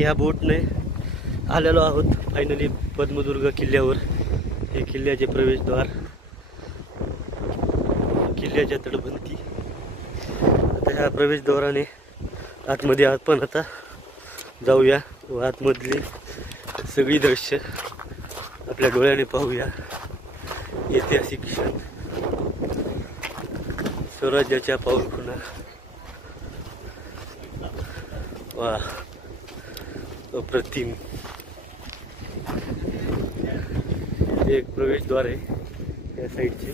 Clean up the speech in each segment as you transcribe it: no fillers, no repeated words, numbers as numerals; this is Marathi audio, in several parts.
ह्या बोटने आलेलो आहोत फायनली पद्मदुर्ग किल्ल्यावर। हे किल्ल्याचे प्रवेशद्वार, किल्ल्याच्या तटबंदी। आता ह्या प्रवेशद्वाराने आतमध्ये आपण आता जाऊया व आतमधली सगळी दृश्य आपल्या डोळ्याने पाहूया। ऐतिहासिक क्षण, स्वराज्याच्या पाऊलखुणा। वा, अप्रतिम। एक प्रवेशद्वार आहे या साईडचे।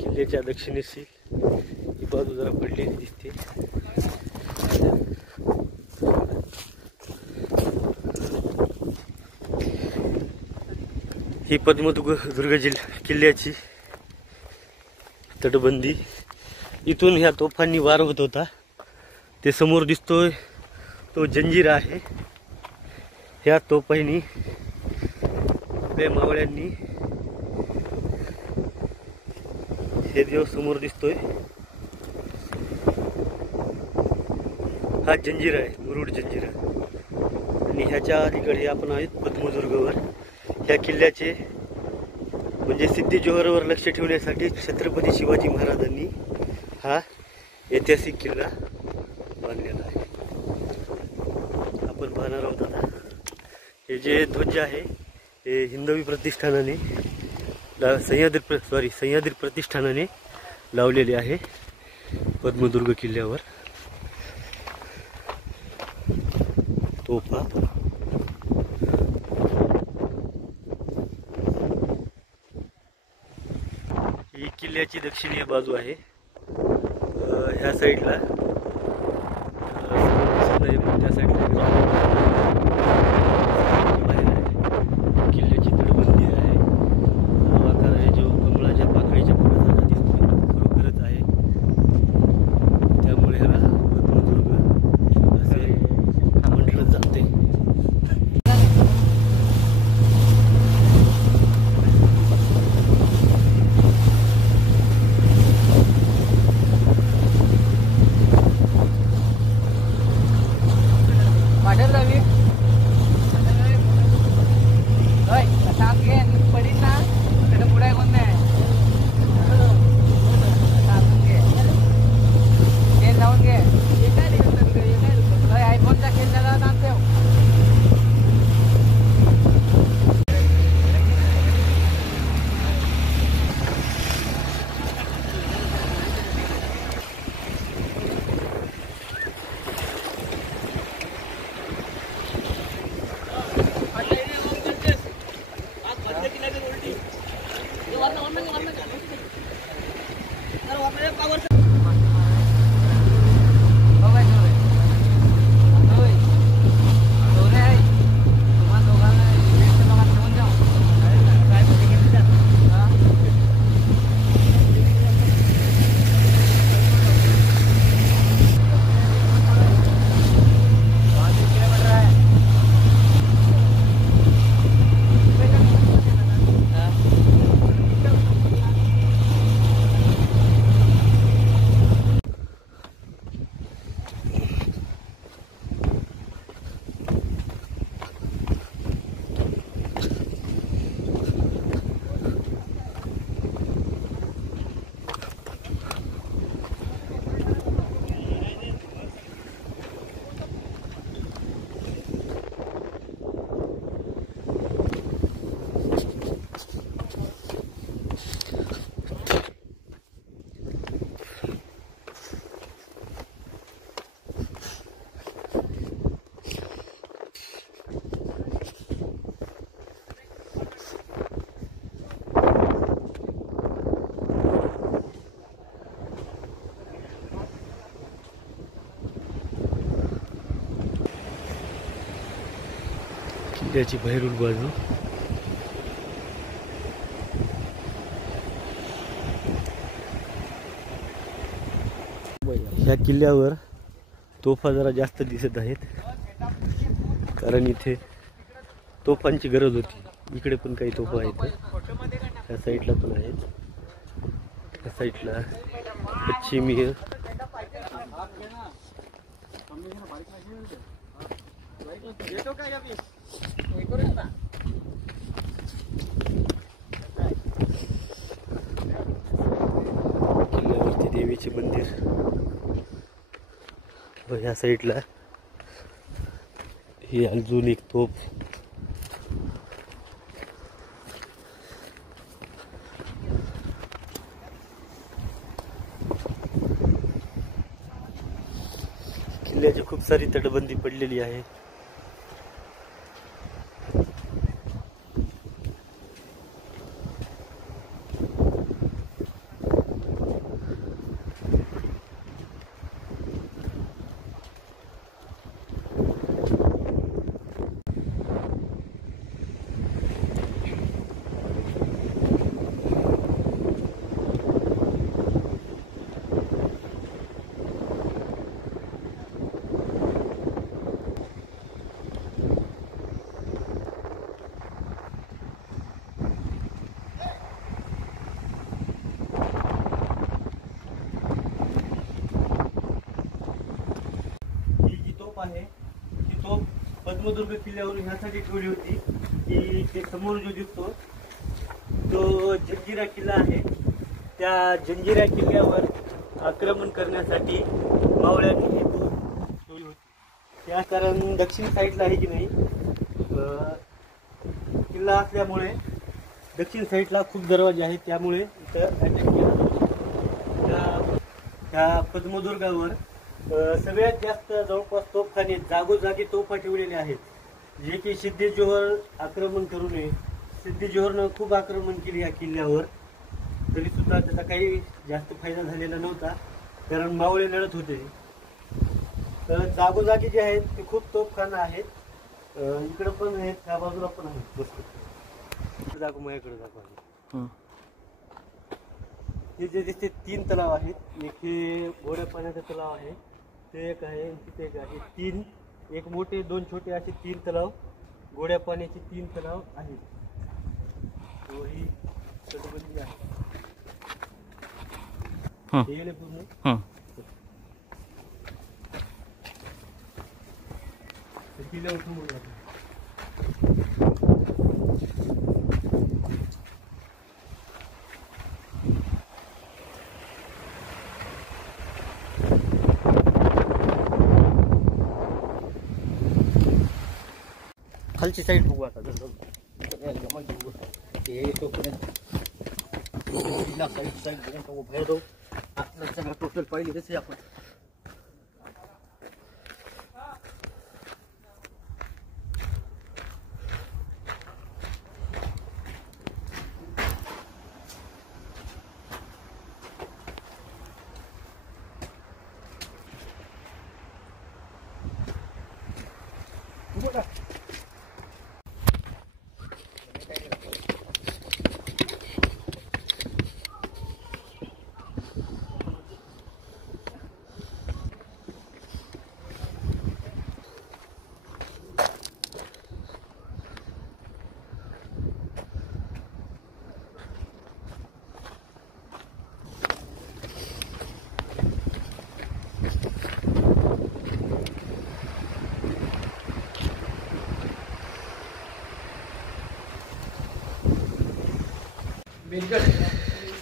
किल्ल्याच्या दक्षिणेशी ही बाजू जरा पडलेली दिसते। ही पद्मदुर्ग किल्ल्याची तटबंदी। इथून ह्या तोफांनी वार होत होता। ते समोर दिसतोय तो जंजिरा आहे। ह्या तोफांनी मावळ्यांनी, हे देव समोर दिसतोय हा जंजिरा आहे, मुरुड जंजिरा। आणि ह्याच्या अलीकडे आपण आहेत पद्मदुर्गवर। ह्या किल्ल्याचे म्हणजे सिद्धी जोहरवर लक्ष ठेवण्यासाठी छत्रपती शिवाजी महाराजांनी हा ऐतिहासिक किल्ला बांधलेला आहे। आपण पाहणार आहोत आता। हे जे ध्वज आहे हे हिंदवी प्रतिष्ठानाने सह्याद्री प्रतिष्ठानाने लावलेले आहे पद्मदुर्ग किल्ल्यावर। तोफा, ही किल्ल्याची दक्षिणीय बाजू आहे। ह्या साईडला त्या साईडला किल्ल्याची तटबंदी आहे। आकार आहे जो कमळाच्या पाकळीच्या फुलासारखा दिसतो, खरोखरच आहे। त्यामुळे ह्याला पद्मदुर्ग असे म्हटलं जाते। किल्ल्याची बाहेरून बाजू। ह्या किल्ल्यावर तोफा जरा जास्त दिसत आहेत, कारण इथे तोफांची गरज होती। इकडे पण काही तोफा आहेत, त्या साईडला पण आहेत। त्या साईडला पश्चिमी किल्ल्यावरती देवीचे मंदिर व ह्या साईडला ही अजून एक तोफ. किल्ल्याची खूप सारी तटबंदी पडलेली आहे. आहे की तो पद्मदुर्ग किल्ल्यावरून ह्यासाठी ठेवली होती की ते समोर जो दिसतो तो जंजिरा किल्ला आहे. त्या जंजिरा किल्ल्यावर आक्रमण करण्यासाठी मावळ्यांनी ही तोफ ठेवली होती. त्या कारण दक्षिण साईडला आहे की नाही किल्ला असल्यामुळे दक्षिण साईडला खूप दरवाजे आहेत, त्यामुळे इथं अटॅक केला. त्या पद्मदुर्गावर सगळ्यात जास्त जवळपास तोफखाने जागोजागी तोफा ठेवलेले आहेत, जे की सिद्धी जोहर आक्रमण करू नये. सिद्धी जोहरनं खूप आक्रमण केले या किल्ल्यावर, तरी सुद्धा त्याचा काही जास्त फायदा झालेला नव्हता, कारण मावळे लढत होते. तर जागोजागी जे आहेत ते खूप तोफखाना आहेत. इकडं पण आहेत, त्या बाजूला पण आहेत. दाखव माझ्याकडे दाखव. हे जे दिसते 3 तलाव आहेत. एक हे गोड्या पाण्याचा तलाव आहे, ते एक आहे, तिथे एक आहे. 3 एक मोठे 2 छोटे असे 3 तलाव, गोड्या पाण्याचे 3 तलाव आहेत. ही तटबंदी आहे पूर्ण. किल्ल्यावर समोर खालची साईड बघू आता. सगळं टोटल पाहिली तसे आपण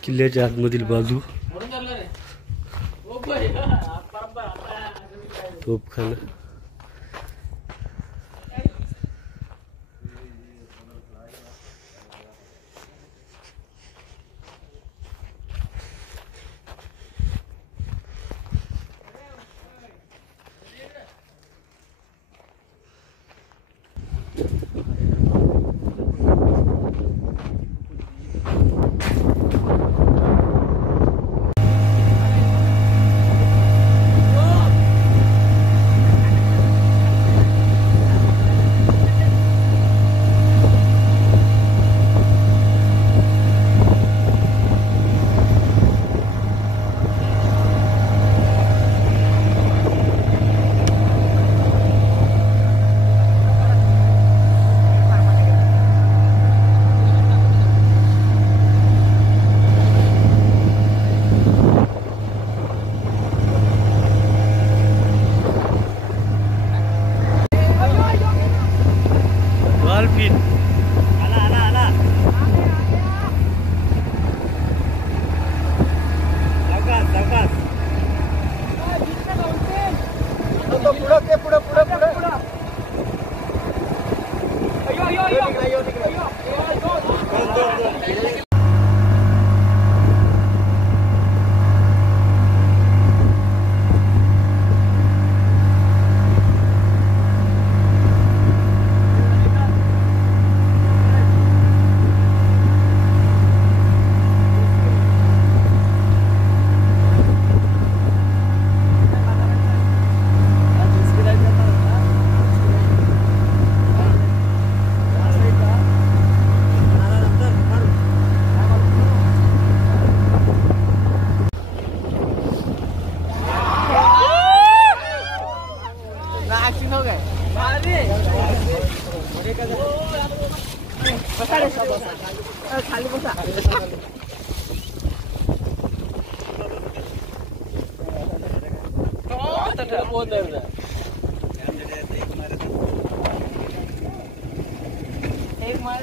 किल्ल्याच्या आतमधील बाजू तोफखाना. खाली बसा. एक मार